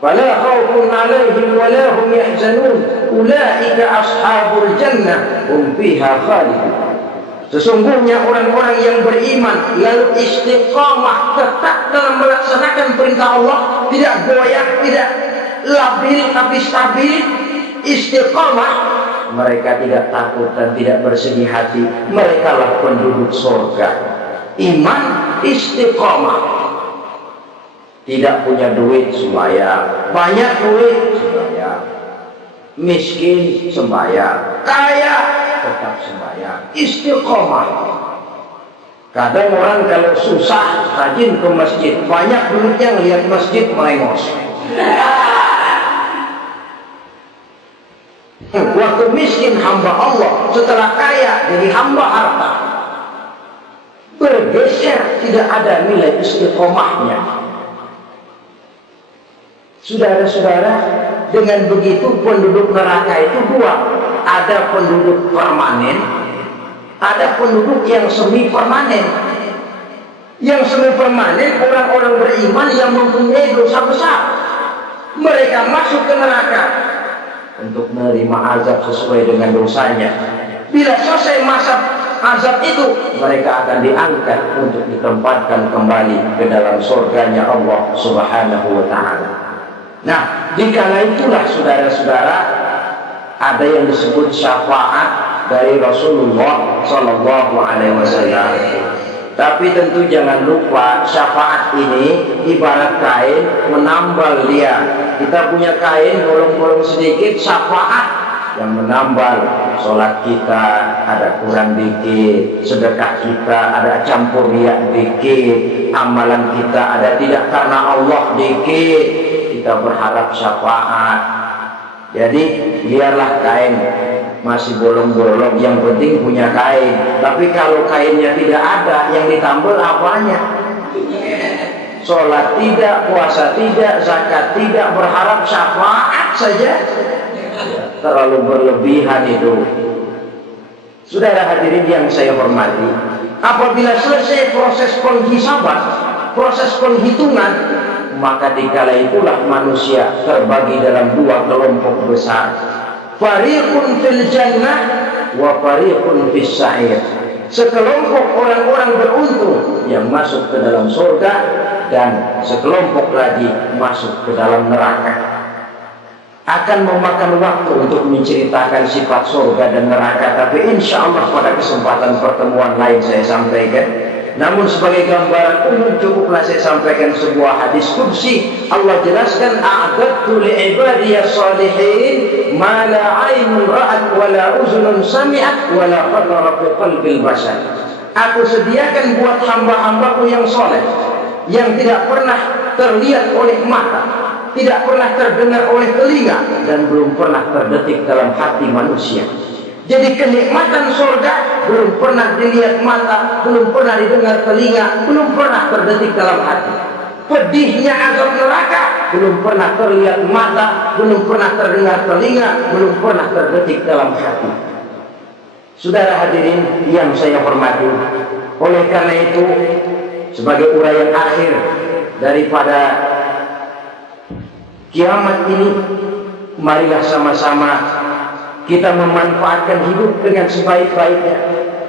fala khaufun 'alaihim wa la hum yahzanun ulaika ashabul jannah hum fiha khalidun. Sesungguhnya orang-orang yang beriman lalu istiqamah, tetap dalam melaksanakan perintah Allah, tidak goyah, tidak labil tapi stabil, istiqamah, mereka tidak takut dan tidak bersedih hati. Mereka lah penduduk surga. Iman, istiqamah. Tidak punya duit sembahyang, banyak duit sembahyang, miskin sembahyang, kaya tetap sembahyang, istiqomah. Kadang orang kalau susah rajin ke masjid, banyak duitnya ngelihat masjid melengos. Waktu miskin hamba Allah, setelah kaya jadi hamba harta. Bergeser, tidak ada nilai istiqomahnya. Saudara-saudara, dengan begitu penduduk neraka itu dua. Ada penduduk permanen, ada penduduk yang semi permanen. Yang semi permanen orang-orang beriman yang mempunyai dosa besar. Mereka masuk ke neraka untuk menerima azab sesuai dengan dosanya. Bila selesai masa azab itu, mereka akan diangkat untuk ditempatkan kembali ke dalam surganya Allah Subhanahu wa ta'ala. Nah, dikala itulah saudara-saudara, ada yang disebut syafaat dari Rasulullah Sallallahu Alaihi Wasallam. Tapi tentu jangan lupa syafaat ini ibarat kain menambal dia. Kita punya kain bolong-bolong sedikit, syafaat yang menambal. Sholat kita ada kurang dikit, sedekah kita ada campur riak dikit, amalan kita ada tidak karena Allah dikit, kita berharap syafaat. Jadi biarlah kain masih bolong-bolong, yang penting punya kain. Tapi kalau kainnya tidak ada, yang ditambal apanya? Sholat tidak, puasa tidak, zakat tidak, berharap syafaat saja, terlalu berlebihan itu. Saudara hadirin yang saya hormati, apabila selesai proses penghisaban, proses penghitungan, maka dikala itulah manusia terbagi dalam dua kelompok besar. Fariqun fil jannah wa fariqun fis sa'ir. Sekelompok orang-orang beruntung yang masuk ke dalam surga, dan sekelompok lagi masuk ke dalam neraka. Akan memakan waktu untuk menceritakan sifat surga dan neraka, tapi insya Allah pada kesempatan pertemuan lain saya sampaikan. Namun sebagai gambaran umum cukuplah saya sampaikan sebuah hadis qudsi. Allah jelaskan, a'dadtu li'ibadiyas salihin ma la 'ainun ra'at wa la uzunun sami'at wa la khatara fi qalbil bashar. Aku sediakan buat hamba-hambaku yang soleh, yang tidak pernah terlihat oleh mata, tidak pernah terdengar oleh telinga, dan belum pernah terdetik dalam hati manusia. Jadi kenikmatan surga belum pernah dilihat mata, belum pernah didengar telinga, belum pernah terdetik dalam hati. Pedihnya azab neraka belum pernah terlihat mata, belum pernah terdengar telinga, belum pernah terdetik dalam hati. Saudara hadirin yang saya hormati, oleh karena itu sebagai uraian akhir daripada kiamat ini, marilah sama-sama kita memanfaatkan hidup dengan sebaik-baiknya,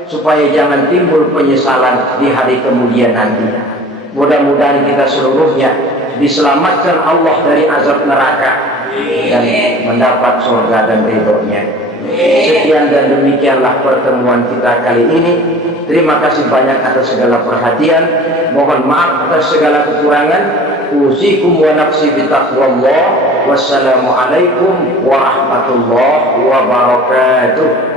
supaya jangan timbul penyesalan di hari kemudian nanti. Mudah-mudahan kita seluruhnya diselamatkan Allah dari azab neraka dan mendapat surga dan ridhonya. Sekian dan demikianlah pertemuan kita kali ini. Terima kasih banyak atas segala perhatian. Mohon maaf atas segala kekurangan. Usikum wa nafsi bitaqwallah. Wassalamualaikum warahmatullahi wabarakatuh.